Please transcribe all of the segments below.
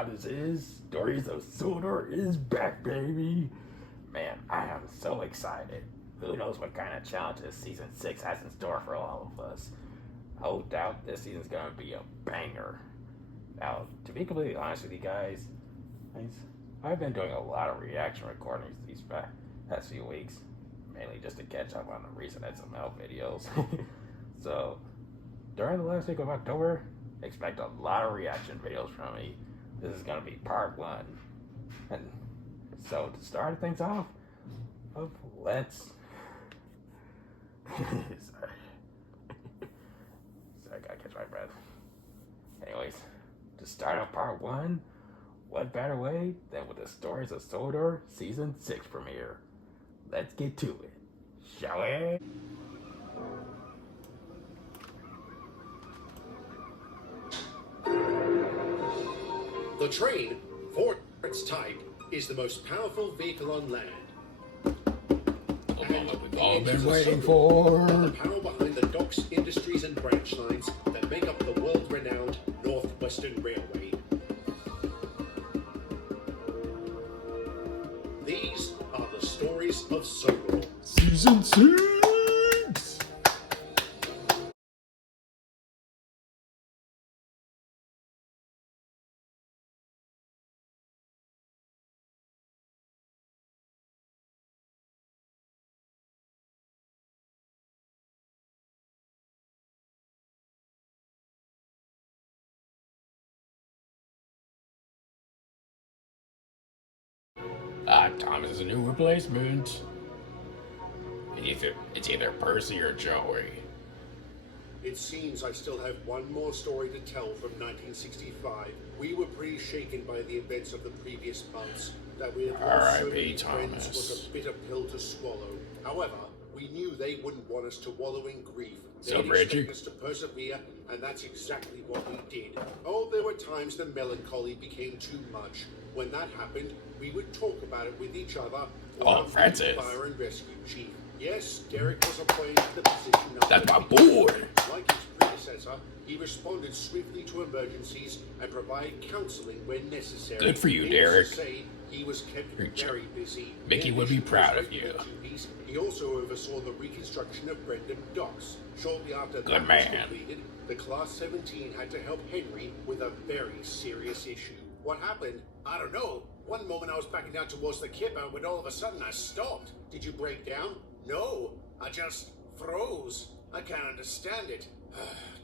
time this is. Stories of Sodor is back, baby. Man, I am so excited. Who knows what kind of challenges Season 6 has in store for all of us. No doubt this season's gonna be a banger. Now, to be completely honest with you guys, I've been doing a lot of reaction recordings these past few weeks, mainly just to catch up on the recent SML videos. So, during the last week of October, expect a lot of reaction videos from me. This is gonna be part 1. And so to start things off, let's sorry. I gotta catch my breath. Anyways, to start off part 1, what better way than with the Stories of Sodor Season 6 premiere? Let's get to it, shall we? The train, for its type, is the most powerful vehicle on land. We've all been waiting for the power behind the docks, industries, and branch lines that make up the world-renowned Northwestern Railway. These are the stories of Sodor. Season 6! Thomas is a new replacement. It's either Percy or Joey. It seems I still have one more story to tell from 1965. We were pretty shaken by the events of the previous months. That we had lost so many friends was a bitter pill to swallow. However, we knew they wouldn't want us to wallow in grief. They'd expect us to persevere, and that's exactly what we did. Oh, there were times the melancholy became too much. When that happened, we would talk about it with each other. Oh, Francis. Fire and rescue chief. Yes, Derek was appointed to the position of... That's my boy! Like his predecessor, he responded swiftly to emergencies and provided counseling when necessary. Good for you, Derek. He was kept very busy. Mickey would be proud of you. He also oversaw the reconstruction of Brendan Docks. Shortly after that was completed, the Class 17 had to help Henry with a very serious issue. What happened? I don't know. One moment I was backing down towards the Kipper when all of a sudden I stopped. Did you break down? No, I just froze. I can't understand it.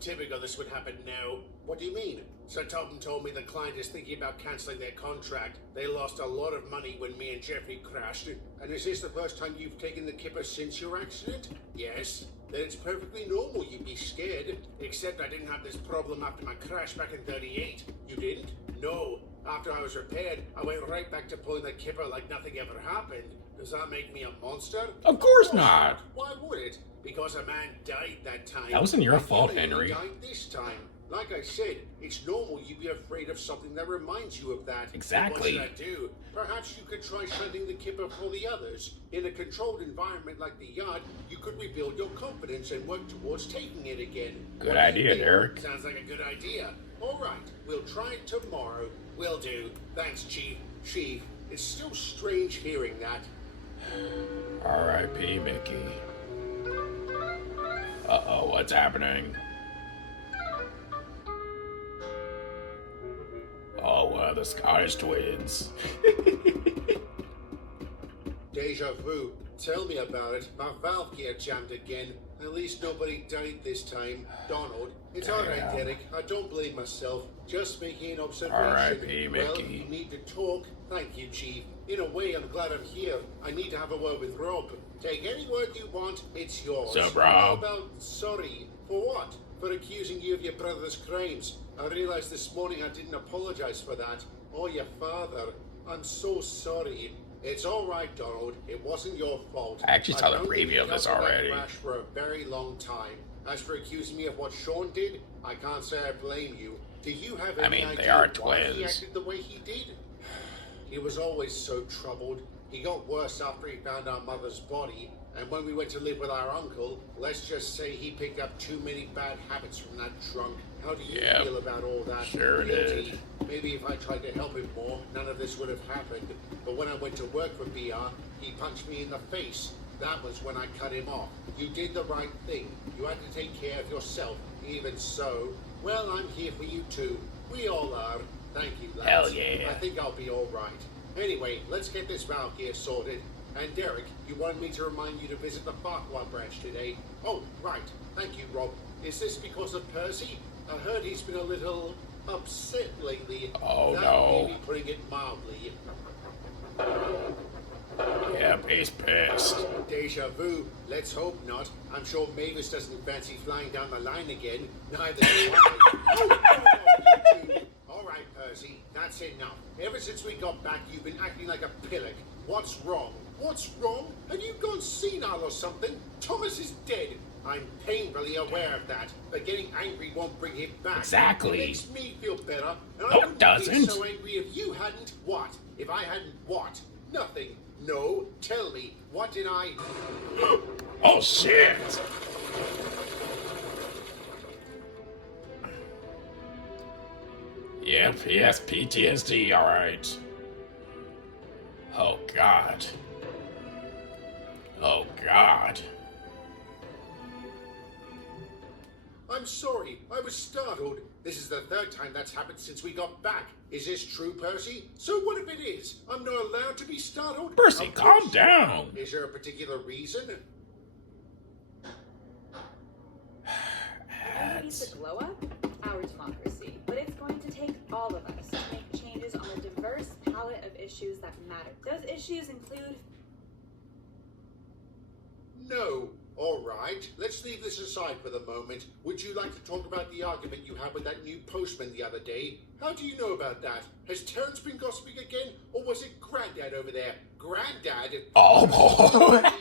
Typical this would happen now. What do you mean? Sir Topham told me the client is thinking about cancelling their contract. They lost a lot of money when me and Jeffrey crashed. And is this the first time you've taken the Kipper since your accident? Yes. Then it's perfectly normal you'd be scared. Except I didn't have this problem after my crash back in 38. You didn't? No. After I was repaired, I went right back to pulling the Kipper like nothing ever happened. Does that make me a monster? Of course not. Why would it? Because a man died that time. That wasn't your fault, Henry. He died this time. Like I said, it's normal you'd be afraid of something that reminds you of that. Exactly. What should I do? Perhaps you could try shunting the Kipper for the others. In a controlled environment like the yard, you could rebuild your confidence and work towards taking it again. Good idea, Derek. Sounds like a good idea. All right, we'll try it tomorrow. Will do. Thanks, Chief. Chief, it's still strange hearing that. R.I.P. Mickey. Uh-oh, what's happening? Oh, one of the Scottish twins. Deja vu. Tell me about it. My valve gear jammed again. At least nobody died this time. Donald. It's alright, Derek. I don't blame myself. Just making an observation. R.I.P. Mickey. Well, you need to talk. Thank you, Chief. In a way, I'm glad I'm here. I need to have a word with Rob. Take any word you want. It's yours. What's up, Rob? How about sorry? For what? For accusing you of your brother's crimes. I realized this morning I didn't apologize for that. Or your father. I'm so sorry. It's all right, Donald. It wasn't your fault. I actually saw the preview of this already. Crash for a very long time. As for accusing me of what Sean did, I can't say I blame you. Do you have any idea they are why twins. he acted the way he did? He was always so troubled. He got worse after he found our mother's body, and when we went to live with our uncle, let's just say he picked up too many bad habits from that drunk. How do you Yep. feel about all that? Sure Guilty. did. Maybe if I tried to help him more, none of this would have happened. But when I went to work for BR, he punched me in the face. That was when I cut him off. You did the right thing. You had to take care of yourself. Even so, well, I'm here for you too. We all are. Thank you, lads. Hell yeah. I think I'll be all right. Anyway, let's get this valve gear sorted. And Derek, you wanted me to remind you to visit the Farquhar branch today. Oh, right. Thank you, Rob. Is this because of Percy? I heard he's been a little upset lately. Oh, that no. may be putting it mildly. Yep, he's pissed. Deja vu. Let's hope not. I'm sure Mavis doesn't fancy flying down the line again. Neither do I. Oh, you two. All right, Percy. That's enough. Ever since we got back, you've been acting like a pillock. What's wrong? What's wrong? Have you gone senile or something? Thomas is dead. I'm painfully aware of that, but getting angry won't bring him back. Exactly. It makes me feel better. And No, I it wouldn't doesn't. be so angry if you hadn't. What? If I hadn't what? Nothing. No. Tell me. What did I... Oh, shit. Yep, he has PTSD, alright. Oh, God. Oh, God. I'm sorry. I was startled. This is the third time that's happened since we got back. Is this true, Percy? So what if it is? I'm not allowed to be startled? Percy, Of calm course down. not. Is there a particular reason? Everybody's a glow up? Our democracy. But it's going to take all of us to make changes on a diverse palette of issues that matter. Those issues include... No. All right. Let's leave this aside for the moment. Would you like to talk about the argument you had with that new postman the other day? How do you know about that? Has Terrence been gossiping again? Or was it Granddad over there? Granddad? Oh, boy. I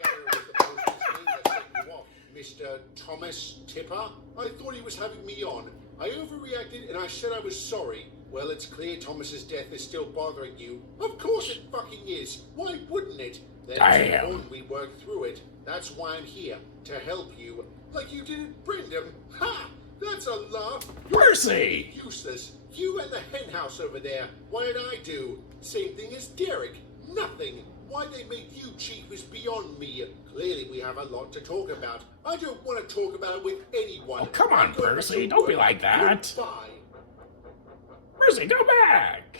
gather it was the postman's name that set you off, Mr. Thomas Tipper. I thought he was having me on. I overreacted and I said I was sorry. Well, it's clear Thomas's death is still bothering you. Of course it fucking is. Why wouldn't it? Then it's Damn. important we work through it. That's why I'm here, to help you. Like you did at Brindham. Ha! That's a laugh. Percy! Useless. You and the hen house over there. What did I do? Same thing as Derek. Nothing. Why they made you chief is beyond me. Clearly we have a lot to talk about. I don't want to talk about it with anyone. Oh, come on, I'm going Percy. to Don't be work. like that. Goodbye. Percy, go back!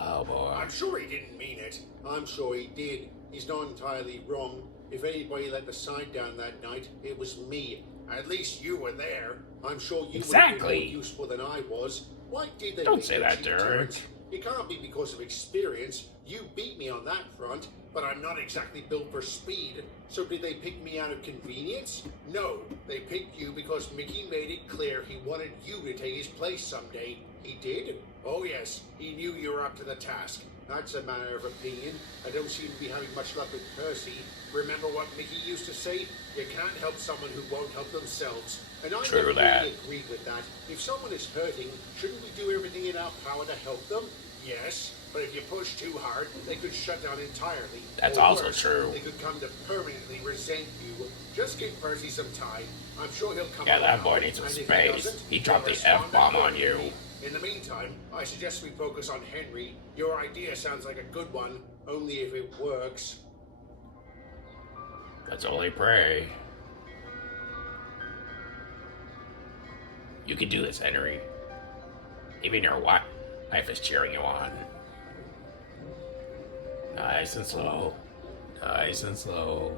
Oh, boy. I'm sure he didn't mean it. I'm sure he did. He's not entirely wrong. If anybody let the sign down that night, it was me. At least you were there. I'm sure you would have been Exactly. more useful than I was. Why did they Don't make say you that, Chief Derek. Terrence? It can't be because of experience. You beat me on that front, but I'm not exactly built for speed. So did they pick me out of convenience? No, they picked you because Mickey made it clear he wanted you to take his place someday. He did? Oh yes, he knew you were up to the task. That's a matter of opinion. I don't seem to be having much luck with Percy. Remember what Mickey used to say? You can't help someone who won't help themselves. And I True never that. really agreed with that. If someone is hurting, shouldn't we do everything in our power to help them? Yes, but if you push too hard, they could shut down entirely. That's Or also worse, true. They could come to permanently resent you. Just give Percy some time. I'm sure he'll come Yeah, that around. boy needs some And if space. doesn't, He dropped he'll the respond F-bomb on accordingly. you. In the meantime, I suggest we focus on Henry. Your idea sounds like a good one, only if it works. Let's only pray. You can do this, Henry. Even your wife is cheering you on. Nice and slow. Nice and slow.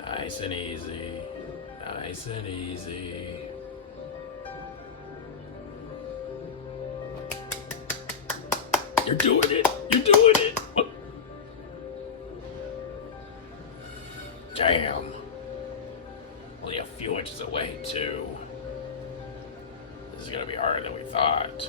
Nice and easy. Nice and easy. You're doing it! You're doing it! What? Damn. Only a few inches away, too. This is gonna be harder than we thought.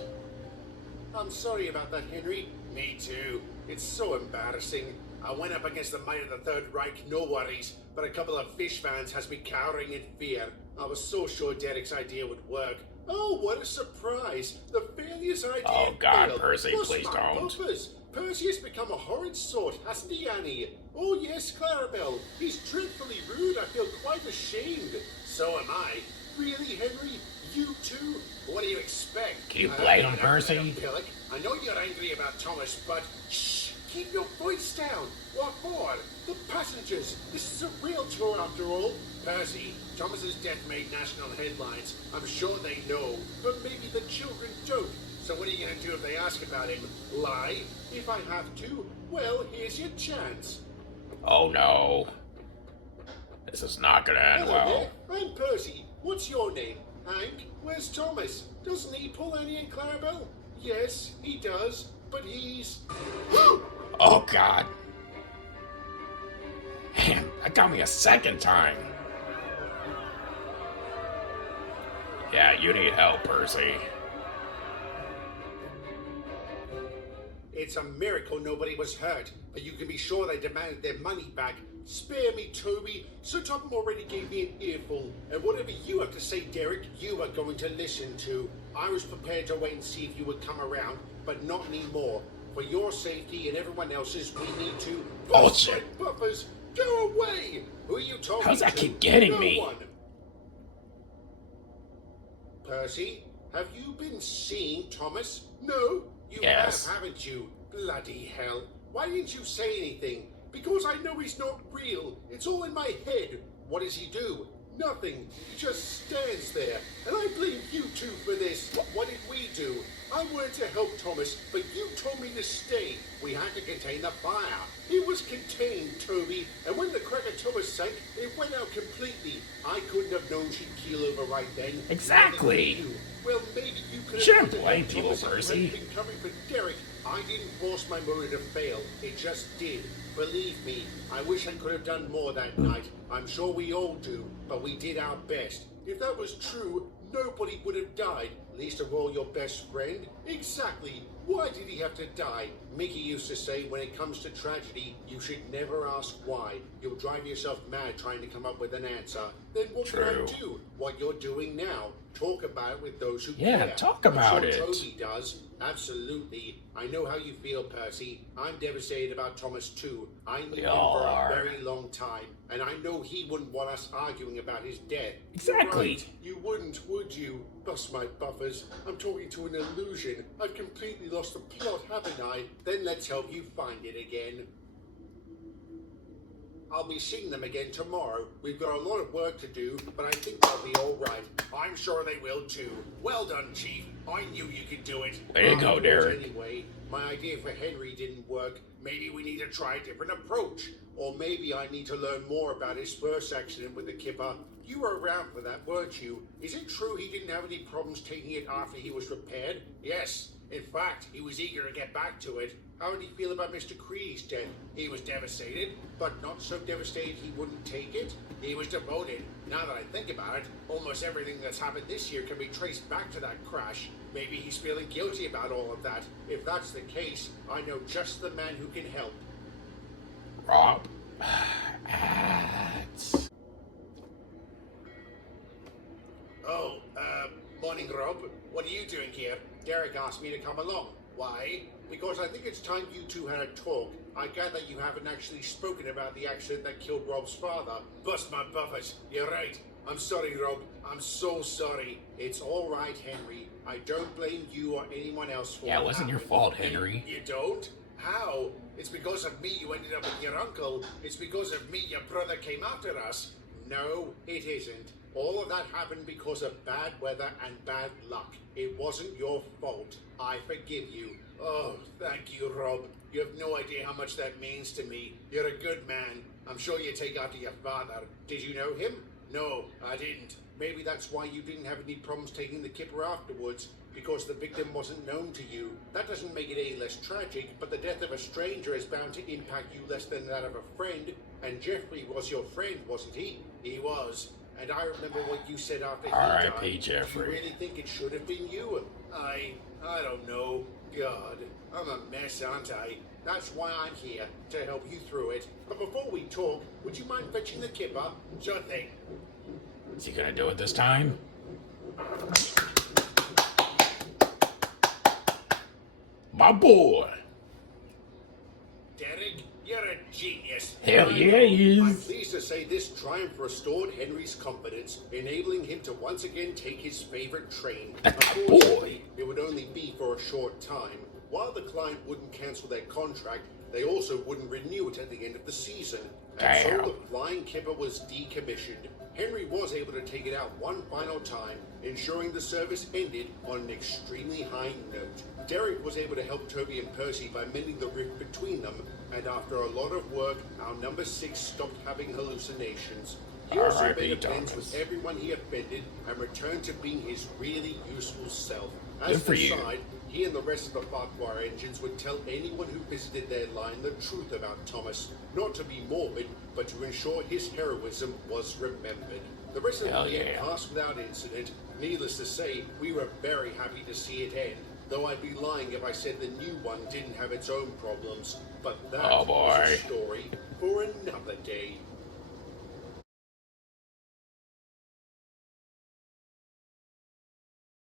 I'm sorry about that, Henry. Me too. It's so embarrassing. I went up against the might of the Third Reich, no worries, but a couple of fish fans has me cowering in fear. I was so sure Derek's idea would work. Oh, what a surprise! The failures idea Oh, God, failed. Percy, Plus please my don't. buffers. Percy has become a horrid sort, hasn't he, Annie? Oh yes, Clarabelle. He's dreadfully rude. I feel quite ashamed. So am I. Really, Henry? You too? What do you expect? Can you blame him, Percy? I know you're angry about Thomas, but shh! Keep your voice down. What for? The passengers. This is a real tour after all. Percy, Thomas's death made national headlines. I'm sure they know, but maybe the children don't. So what are you going to do if they ask about him? Lie? If I have to, well, here's your chance. Oh no. This is not gonna end Hello well. there, I'm Percy. What's your name? Hank? Where's Thomas? Doesn't he pull Annie and Clarabelle? Yes, he does, but he's... Oh god. Man, that got me a second time. Yeah, you need help, Percy. It's a miracle nobody was hurt, but you can be sure they demanded their money back. Spare me, Toby. Sir Topham already gave me an earful, and whatever you have to say, Derek, you are going to listen to. I was prepared to wait and see if you would come around, but not anymore. For your safety and everyone else's, we need to... Bullshit. Buffers, go away! Who are you talking to? How's that keep getting No me? one. Percy, have you been seeing Thomas? No, you Yes. haven't you? Bloody hell. Why didn't you say anything? Because I know he's not real. It's all in my head. What does he do? Nothing. He just stands there. And I blame you two for this. What did we do? I wanted to help Thomas, but you told me to stay. We had to contain the fire. It was contained, Toby. And when the Krakatoa sank, it went out completely. I couldn't have known she'd keel over right then. Exactly. Neither could you. Well, maybe you could have Shouldn't wanted blame help people, Thomas if you Percy. hadn't been coming for Derek. I didn't force my motor to fail. It just did. Believe me, I wish I could have done more that night. I'm sure we all do, but we did our best. If that was true, nobody would have died. Least of all your best friend. Exactly. Why did he have to die? Mickey used to say when it comes to tragedy, you should never ask why. You'll drive yourself mad trying to come up with an answer. Then what can I True. do? What you're doing now. Talk about it with those who Yeah, care. talk about I'm it. sure Toby does. Absolutely. I know how you feel, Percy. I'm devastated about Thomas too. I knew We him all for are. a very long time, and I know he wouldn't want us arguing about his death. Exactly. Right. You wouldn't, would you? Bust my buffers. I'm talking to an illusion. I've completely lost the plot, haven't I? Then let's help you find it again. I'll be seeing them again tomorrow. We've got a lot of work to do, but I think they'll be all right. I'm sure they will too. Well done, Chief. I knew you could do it. Way to go, I'll do it Derek. Anyway, my idea for Henry didn't work. Maybe we need to try a different approach. Or maybe I need to learn more about his first accident with the Kipper. You were around for that, weren't you? Is it true he didn't have any problems taking it after he was repaired? Yes. In fact, he was eager to get back to it. How did he feel about Mr. Cree's death? He was devastated, but not so devastated he wouldn't take it. He was devoted. Now that I think about it, almost everything that's happened this year can be traced back to that crash. Maybe he's feeling guilty about all of that. If that's the case, I know just the man who can help. Rob. Oh, morning, Rob. What are you doing here? Derek asked me to come along. Why? Because I think it's time you two had a talk. I gather you haven't actually spoken about the accident that killed Rob's father. Bust my buffers. You're right. I'm sorry, Rob. I'm so sorry. It's all right, Henry. I don't blame you or anyone else for Yeah, it what wasn't your happened. fault, Henry. You don't? How? It's because of me you ended up with your uncle. It's because of me your brother came after us. No, it isn't. All of that happened because of bad weather and bad luck. It wasn't your fault. I forgive you. Oh, thank you, Rob. You have no idea how much that means to me. You're a good man. I'm sure you take after your father. Did you know him? No, I didn't. Maybe that's why you didn't have any problems taking the Kipper afterwards, because the victim wasn't known to you. That doesn't make it any less tragic, but the death of a stranger is bound to impact you less than that of a friend. And Jeffrey was your friend, wasn't he? He was. And I remember what you said after he died. R.I.P. Jeffrey. Do you really think it should have been you? I don't know. God, I'm a mess, aren't I? That's why I'm here, to help you through it. But before we talk, would you mind fetching the Kipper? Sure thing. Is he gonna do it this time? My boy. genius. Hell yeah, he I'm is. pleased to say this triumph restored Henry's confidence, enabling him to once again take his favorite train. Unfortunately, it would only be for a short time. While the client wouldn't cancel their contract, they also wouldn't renew it at the end of the season. And so Damn. the flying kipper was decommissioned. Henry was able to take it out one final time, ensuring the service ended on an extremely high note. Derek was able to help Toby and Percy by mending the rift between them, and after a lot of work, our number 6 stopped having hallucinations. He also R.I.P. made amends Thomas. with everyone he offended and returned to being his really useful self. Good As for an you. aside, he and the rest of the Farquhar engines would tell anyone who visited their line the truth about Thomas, not to be morbid, but to ensure his heroism was remembered. The rest of Hell the game yeah. passed without incident. Needless to say, we were very happy to see it end, though I'd be lying if I said the new one didn't have its own problems. But that Oh, boy. is a story for another day.